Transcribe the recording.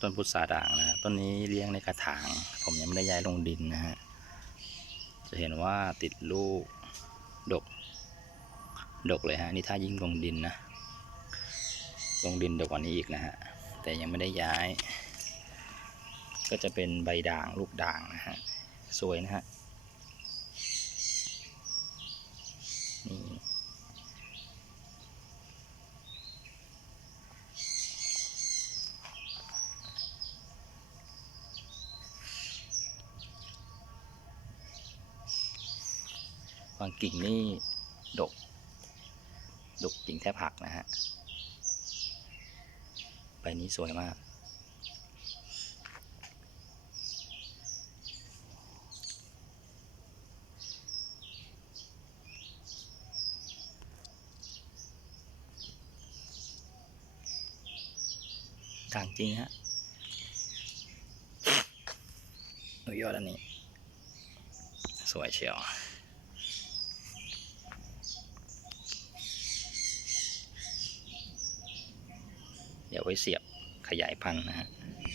ต้นพุทราด่างนะต้นนี้เลี้ยงในกระถาง ผมยังไม่ได้ย้ายลงดินนะฮะ จะเห็นว่าติดลูกดก ดกเลยฮะ นี่ถ้ายิ่งลงดินนะ ลงดินดกกว่านี้อีกนะฮะ แต่ยังไม่ได้ย้าย ก็จะเป็นใบด่างลูกด่างนะฮะ สวยนะฮะ นี่ บางกิ่งนี่ดก ดกกิ่งแทบหักนะฮะ ใบนี้สวยมากด่างจริงฮะดูยอดอันนี้ สวยเชียว เดี๋ยวไว้เสียบขยายพันธุ์นะฮะ